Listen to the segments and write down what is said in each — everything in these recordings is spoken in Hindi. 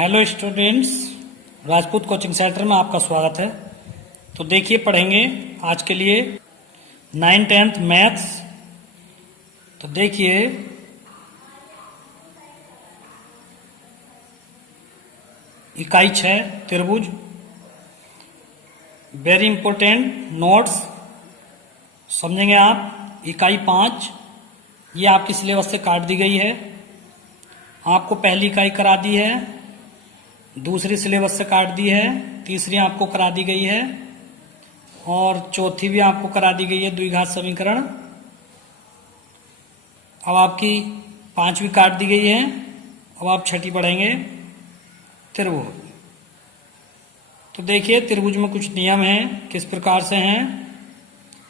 Hello students, Rajput coaching centre में आपका स्वागत है। तो देखिए, पढ़ेंगे आज के लिए 9th-10th मैथ्स। तो देखिए, इकाई 6 त्रिभुज। वेरी इंपॉर्टेंट नोट्स समझेंगे आप। इकाई 5 ये आपकी सिलेबस से काट दी गई है। आपको पहली इकाई करा दी है, दूसरी सिलेबस से काट दी है, तीसरी आपको करा दी गई है और चौथी भी आपको करा दी गई है, द्विघात समीकरण। अब आपकी 5वीं काट दी गई है। अब आप 6ठी पढ़ेंगे, त्रिभुज। तो देखिए, त्रिभुज में कुछ नियम हैं, किस प्रकार से हैं।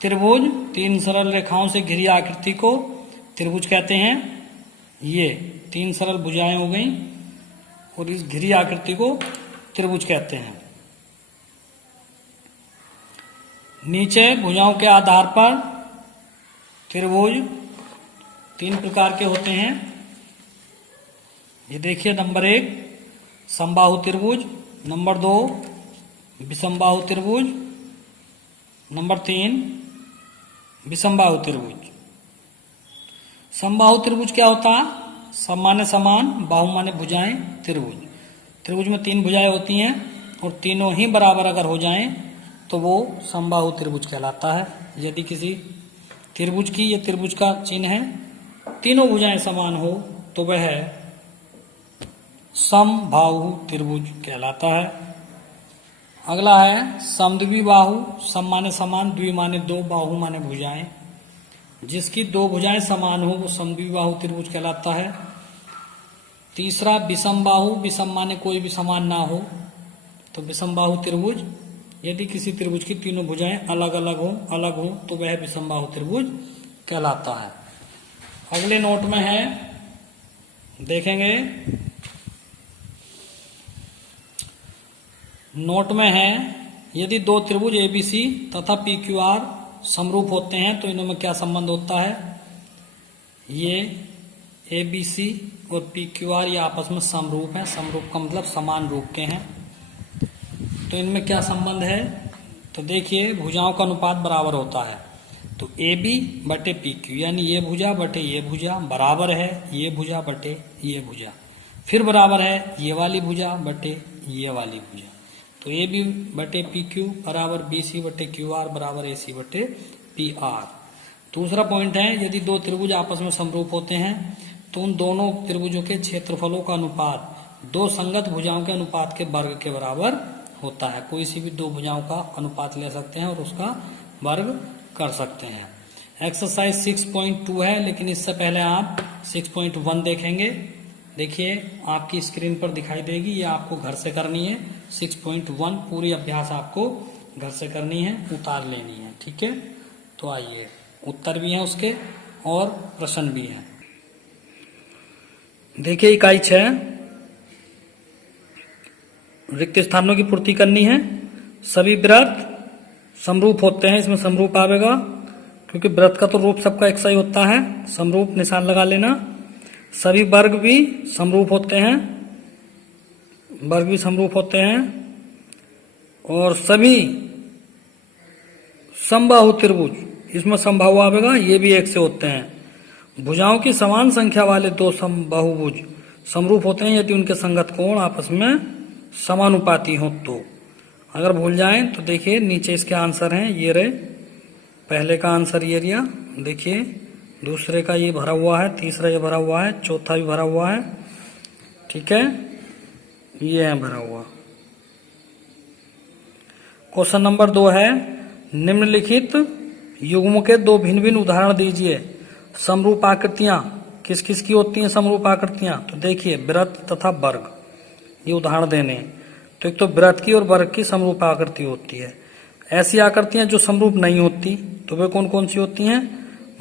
त्रिभुज 3 सरल रेखाओं से घिरी आकृति को त्रिभुज कहते हैं। ये 3 सरल भुजाएं हो गई और इस घिरी आकृति को त्रिभुज कहते हैं। नीचे भुजाओं के आधार पर त्रिभुज 3 प्रकार के होते हैं। ये देखिए, नंबर 1 समबाहु त्रिभुज, नंबर 2 विषमबाहु त्रिभुज, नंबर 3 विषमबाहु त्रिभुज। समबाहु त्रिभुज क्या होता है? सम माने समान, बाहु माने भुजाएं, त्रिभुज। त्रिभुज में 3 भुजाएं होती हैं और तीनों ही बराबर अगर हो जाएं तो वो समबाहु त्रिभुज कहलाता है। यदि किसी त्रिभुज की, ये त्रिभुज का चिन्ह है, तीनों भुजाएं समान हो तो वह समबाहु त्रिभुज कहलाता है। अगला है समद्विबाहु। सम माने समान, द्वि माने 2, बाहु माने भुजाएं। जिसकी 2 भुजाएं समान हो वो समद्विबाहु त्रिभुज कहलाता है। तीसरा विषमबाहु। विषम माने कोई भी समान ना हो तो विषमबाहु त्रिभुज। यदि किसी त्रिभुज की तीनों भुजाएं अलग अलग हो तो वह विषमबाहु त्रिभुज कहलाता है। अगले नोट में है, देखेंगे, नोट में है, यदि 2 त्रिभुज एबीसी तथा पीक्यूआर समरूप होते हैं तो इनमें क्या संबंध होता है। ये एबीसी और पीक्यूआर ये आपस में समरूप हैं। समरूप का मतलब समान रूप के हैं। तो इनमें क्या संबंध है? तो देखिए, भुजाओं का अनुपात बराबर होता है। तो AB बटे PQ, यानी ये भुजा बटे ये भुजा बराबर है ये भुजा बटे ये भुजा। फिर बराबर है ये वाली भुजा बटे ये वाली भुजा। तो AB बटे PQ बराबर BC बटे QR बराबर AC बटे PR। दूसरा पॉइंट है, यदि 2 त्रिभुज आपस में समरूप होते हैं तो उन दोनों त्रिभुजों के क्षेत्रफलों का अनुपात 2 संगत भुजाओं के अनुपात के वर्ग के बराबर होता है। कोई सी भी 2 भुजाओं का अनुपात ले सकते हैं और उसका वर्ग कर सकते हैं। एक्सरसाइज 6.2 है, लेकिन इससे पहले आप 6.1 देखेंगे। देखिए, आपकी स्क्रीन पर दिखाई देगी, ये आपको घर से करनी है। 6.1 पूरी अभ्यास आपको घर से करनी है, उतार लेनी है, ठीक है। तो आइए, उत्तर भी हैं उसके और प्रश्न भी हैं। देखिए, इकाई 6 रिक्त स्थानों की पूर्ति करनी है। सभी वृत्त समरूप होते हैं, इसमें समरूप आवेगा क्योंकि वृत्त का तो रूप सबका एक सा ही होता है। समरूप निशान लगा लेना। सभी वर्ग भी समरूप होते हैं, वर्ग भी समरूप होते हैं और सभी समबाहु त्रिभुज, इसमें समबाहु आवेगा, ये भी एक से होते हैं। भुजाओं की समान संख्या वाले 2 समबाहुभुज समरूप होते हैं यदि उनके संगत कोण आपस में समानुपाती हो तो। अगर भूल जाएं तो देखिए, नीचे इसके आंसर हैं, ये रहे। पहले का आंसर ये रिया, देखिए, दूसरे का ये भरा हुआ है, तीसरा ये भरा हुआ है, चौथा भी भरा हुआ है, ठीक है, ये है भरा हुआ। क्वेश्चन नंबर 2 है, निम्नलिखित युग्मों के 2 भिन्न भिन्न उदाहरण दीजिए। समरूप आकृतियां किस किस की होती हैं? समरूप आकृतियां, तो देखिए, वृत्त तथा वर्ग, ये उदाहरण देने। तो एक तो वृत्त की और वर्ग की समरूप आकृति होती है। ऐसी आकृतियां जो समरूप नहीं होती तो वे कौन कौन सी होती हैं?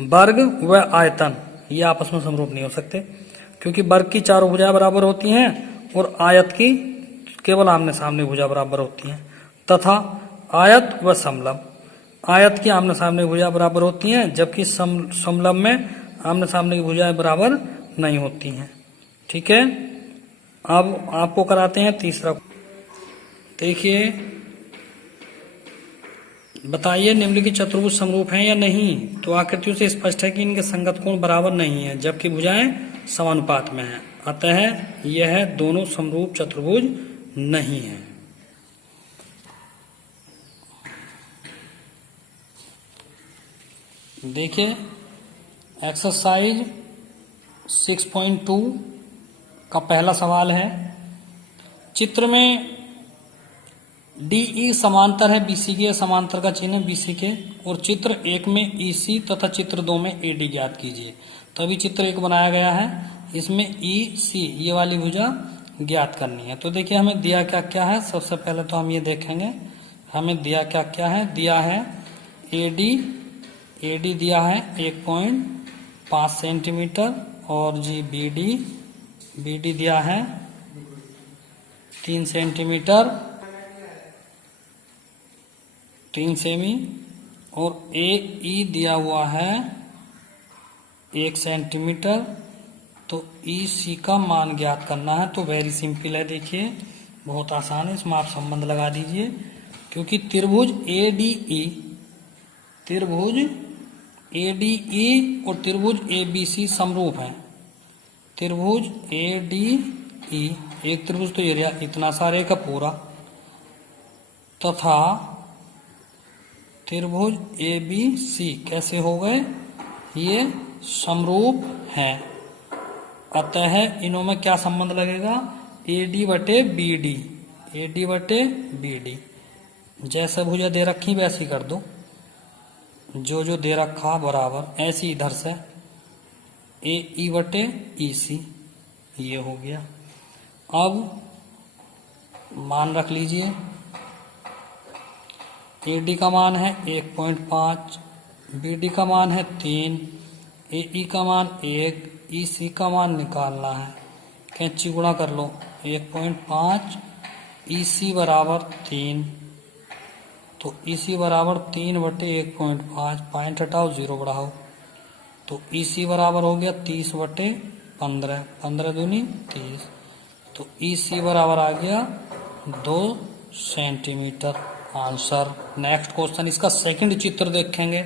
वर्ग व आयतन, ये आपस में समरूप नहीं हो सकते क्योंकि वर्ग की 4 भुजाएं बराबर होती हैं और आयत की केवल आमने सामने भुजा बराबर होती हैं। तथा आयत व समलंब, आयत की आमने सामने भुजा बराबर होती हैं जबकि समलंब में आमने सामने की भुजाएं बराबर नहीं होती हैं, ठीक है। अब आपको कराते हैं तीसरा। देखिए, बताइए निम्नलिखित चतुर्भुज समरूप हैं या नहीं। तो आकृतियों से स्पष्ट है कि इनके संगत कोण बराबर नहीं है, जबकि भुजाएं समानुपात में हैं। अतः यह दोनों समरूप चतुर्भुज नहीं है। देखिए, एक्सरसाइज 6.2 का पहला सवाल है। चित्र में DE समांतर है BC के, समांतर का चिन्ह है BC के, और चित्र 1 में EC तथा चित्र 2 में AD ज्ञात कीजिए। तो अभी चित्र 1 बनाया गया है, इसमें EC ये वाली भुजा ज्ञात करनी है। तो देखिए हमें दिया क्या क्या है। सबसे पहले तो हम ये देखेंगे हमें दिया क्या क्या है। दिया है AD दिया है 1.5 सेंटीमीटर, और जी BD दिया है 3 सेंटीमीटर 3 सेमी, और AE दिया हुआ है 1 सेंटीमीटर। तो EC का मान ज्ञात करना है। तो वेरी सिंपल है, देखिए बहुत आसान है। इसमें आप संबंध लगा दीजिए, क्योंकि त्रिभुज ADE और त्रिभुज ABC समरूप हैं। त्रिभुज ADE एक त्रिभुज तो ये इतना सारे का पूरा, तथा त्रिभुज ABC कैसे हो गए, ये समरूप हैं। अतः इनों में क्या संबंध लगेगा, AD बटे BD। जैसे भुजा दे रखी वैसी कर दो, जो दे रखा बराबर, ऐसी इधर से AE बटे EC ये हो गया। अब मान रख लीजिए, AD का मान है 1.5, BD का मान है 3, AE का मान 1, EC का मान निकालना है। कैंची गुणा कर लो, 1.5 EC बराबर 3, तो EC बराबर 3 बटे 1.5, पॉइंट हटाओ 0 बढ़ाओ, तो EC बराबर हो गया 30 बटे 15, 15 दूनी 30। तो EC बराबर आ गया 2 सेंटीमीटर। आंसर। नेक्स्ट क्वेश्चन, इसका सेकंड चित्र देखेंगे।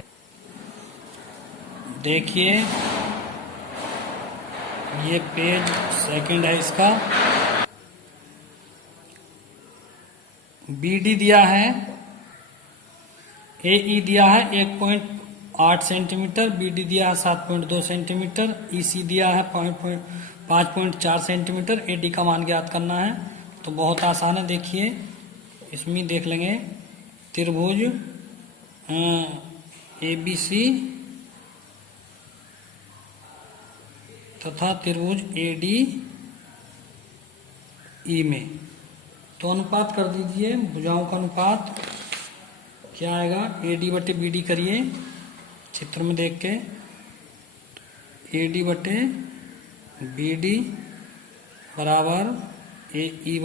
देखिए ये पेज सेकंड है इसका। BD दिया है, AE दिया है 1.8 सेंटीमीटर, BD दिया है 7.2 सेंटीमीटर, EC दिया है 5.4 सेंटीमीटर। AD का मान ज्ञात करना है। तो बहुत आसान है, देखिए इसमें देख लेंगे। त्रिभुज ABC तथा त्रिभुज ADE में तो अनुपात कर दीजिए, भुजाओं का अनुपात क्या आएगा, AD बटे BD करिए चित्र में देख के। AD बटे BD बराबर AE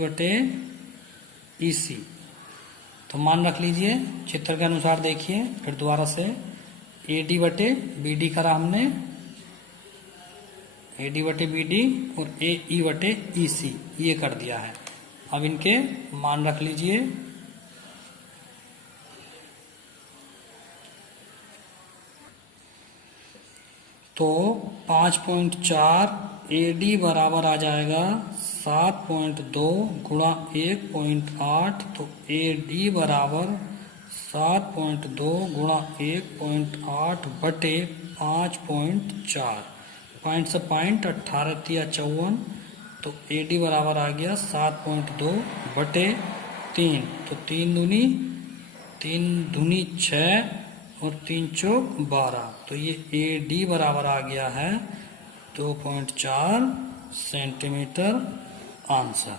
बटे EC। तो मान रख लीजिए, चित्र के अनुसार देखिए फिर दोबारा से। AD बटे BD करा हमने, AD बटे BD और AE बटे EC ये कर दिया है। अब इनके मान रख लीजिए। तो 5.4 AD बराबर आ जाएगा 7.2 गुणा 1.8। तो AD बराबर 7.2 गुणा 1.8 बटे 5.4, पॉइंट से पॉइंट 18 तिया 54। तो AD बराबर आ गया 7.2 बटे 3। तो 3 दूनी 6 और 3 चौक 12। तो ये AD बराबर आ गया है 2.4 सेंटीमीटर। आंसर।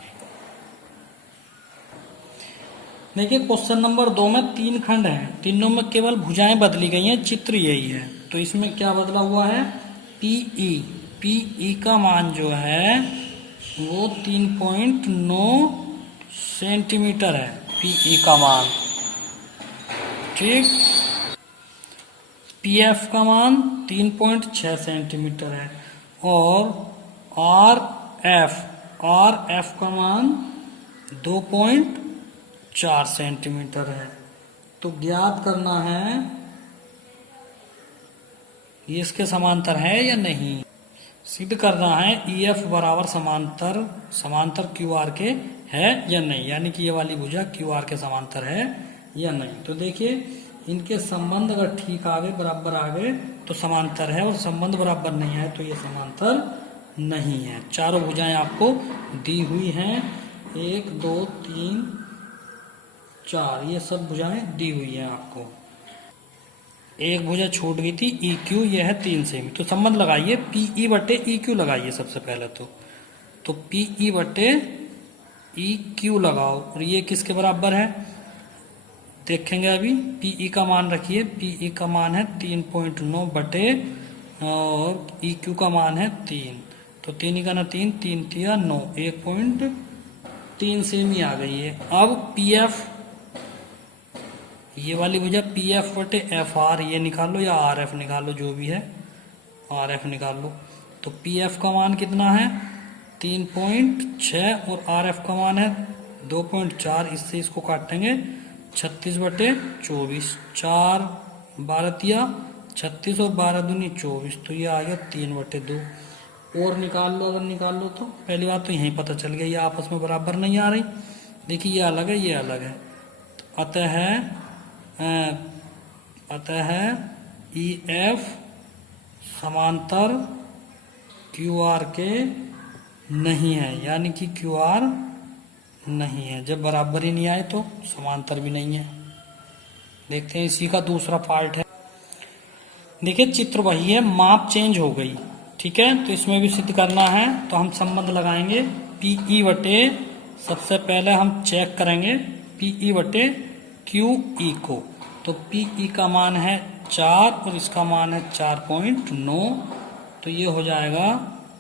देखिए क्वेश्चन नंबर 2 में 3 खंड हैं, तीनों में केवल भुजाएं बदली गई हैं, चित्र यही है। तो इसमें क्या बदला हुआ है, PE का मान जो है वो 3.9 सेंटीमीटर है, PE का मान। ठीक, पी एफ का मान 3.6 सेंटीमीटर है और आर एफ का मान 2.4 सेंटीमीटर है। तो ज्ञात करना है ये इसके समांतर है या नहीं। सिद्ध करना है ई एफ बराबर समांतर क्यू आर के है या नहीं, यानी कि ये वाली भुजा क्यू आर के समांतर है या नहीं। तो देखिए इनके संबंध अगर ठीक आ गए, बराबर आ गए तो समांतर है, और संबंध बराबर नहीं है तो ये समांतर नहीं है। चारों भुजाएं आपको दी हुई हैं, 1 2 3 4, ये सब भुजाएं दी हुई हैं आपको। एक भुजा छूट गई थी ई क्यू, यह है 3 सेमी। तो संबंध लगाइए पीई बटे ई क्यू लगाइए सबसे पहले तो पीई बटे ई क्यू लगाओ, और ये किसके बराबर है देखेंगे अभी। पीई का मान रखिए, पीई का मान है 3.9 बटे और ई क्यू का मान है 3, तो 3 का ना 3 3 9, 1.3 सेमी आ गई है। अब पी एफ, ये वाली भुजा पी एफ बटे एफ आर ये निकालो या आर एफ निकालो, जो भी है आर एफ निकाल लो। तो पी एफ का मान कितना है 3.6 और आर एफ का मान है 2.4, इससे इसको काटेंगे 36 बटे 24, 4 12 36 और 12 दूनी 24, तो ये आ गया 3 बटे 2। और निकाल लो, अगर निकाल लो तो पहली बात तो यही पता चल गया ये आपस में बराबर नहीं आ रही। देखिए ये अलग है, ये अलग है, अतः ई एफ समांतर क्यू आर के नहीं है, यानी कि क्यू आर नहीं है। जब बराबर ही नहीं आए तो समांतर भी नहीं है। देखते हैं इसी का दूसरा पार्ट है। देखिए चित्र वही है, माप चेंज हो गई, ठीक है। तो इसमें भी सिद्ध करना है, तो हम संबंध लगाएंगे पीई बटे, सबसे पहले हम चेक करेंगे पीई बटे क्यू ई को। तो पीई का मान है 4 और इसका मान है 4.9, तो ये हो जाएगा,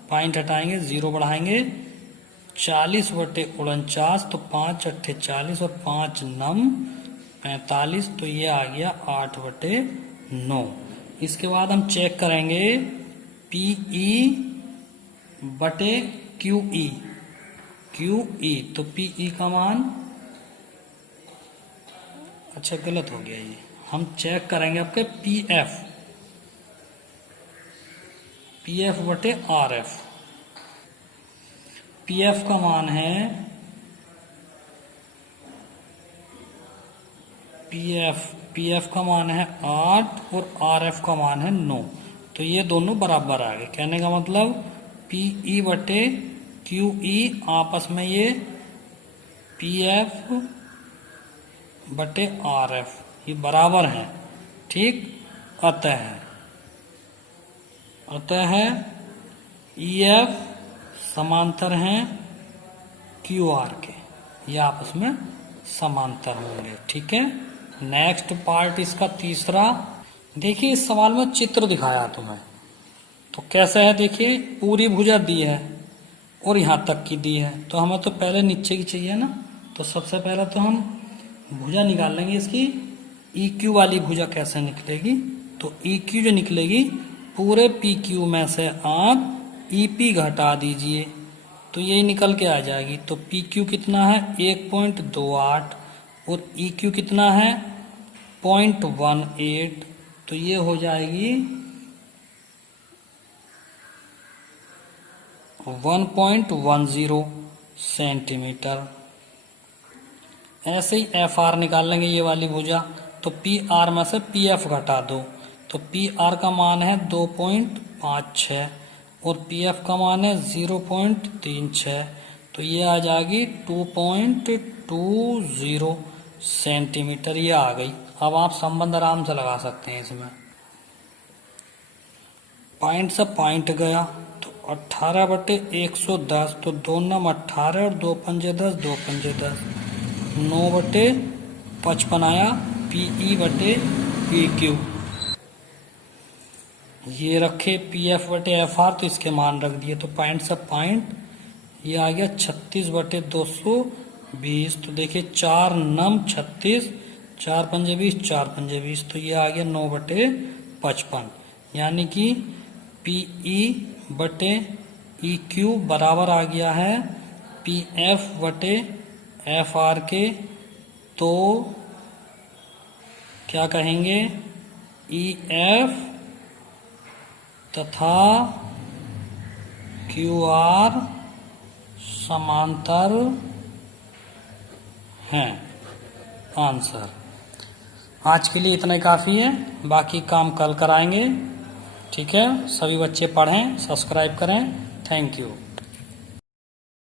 पॉइंट हटाएंगे 0 बढ़ाएंगे 40 बटे 49, तो 5 अट्ठे 40 और 5 9 45, तो ये आ गया 8 बटे 9। इसके बाद हम चेक करेंगे पीई बटे क्यू ई, तो पीई का मान, अच्छा गलत हो गया ये, हम चेक करेंगे आपके पीएफ बटे आरएफ। पीएफ का मान है पीएफ का मान है 8 और आरएफ का मान है 9, तो ये दोनों बराबर आ गए। कहने का मतलब पीई बटे क्यूई आपस में ये पीएफ बटे आरएफ ये बराबर हैं, ठीक। अतः ईएफ समांतर हैं क्यूआर के, ये आपस में समांतर होंगे, ठीक है। नेक्स्ट पार्ट इसका तीसरा। देखिए इस सवाल में चित्र दिखाया तुम्हें, तो कैसा है, देखिए पूरी भुजा दी है और यहाँ तक की दी है, तो हमें तो पहले नीचे की चाहिए ना। तो सबसे पहले तो हम भुजा निकाल लेंगे इसकी, ई क्यू वाली भुजा कैसे निकलेगी। तो ई क्यू जो निकलेगी, पूरे पी क्यू में से आप ई पी घटा दीजिए, तो यही निकल के आ जाएगी। तो पी क्यू कितना है 1.28 और ई क्यू कितना है 0.18, तो ये हो जाएगी 1.10 सेंटीमीटर। ऐसे ही एफ आर निकाल लेंगे ये वाली भुजा, तो पी आर में से पी एफ घटा दो, तो पी आर का मान है 2.56 और पी एफ का मान है 0.36, तो ये आ जाएगी 2.20 सेंटीमीटर, ये आ गई। अब आप संबंध आराम से लगा सकते हैं इसमें। पॉइंट से पॉइंट गया तो 18 बटे 110, तो 2 नम 18 और 2 पंजे 10, 2 पंजे 10, 9 बटे 55 आया पीई बटे पी क्यू। ये रखे पी एफ बटे एफ आर, तो इसके मान रख दिए, तो पॉइंट से पॉइंट ये आ गया 36 बटे 220, तो देखिए 4 नम 36, 4 पंजे 20, 4 पंजे 20, तो ये आ गया 9 बटे 55, यानी कि PE बटे EQ बराबर आ गया है PF बटे FR के। तो क्या कहेंगे, EF तथा QR समांतर हैं। आंसर। आज के लिए इतना ही काफ़ी है, बाकी काम कल कराएंगे। ठीक है, सभी बच्चे पढ़ें, सब्सक्राइब करें। Thank you.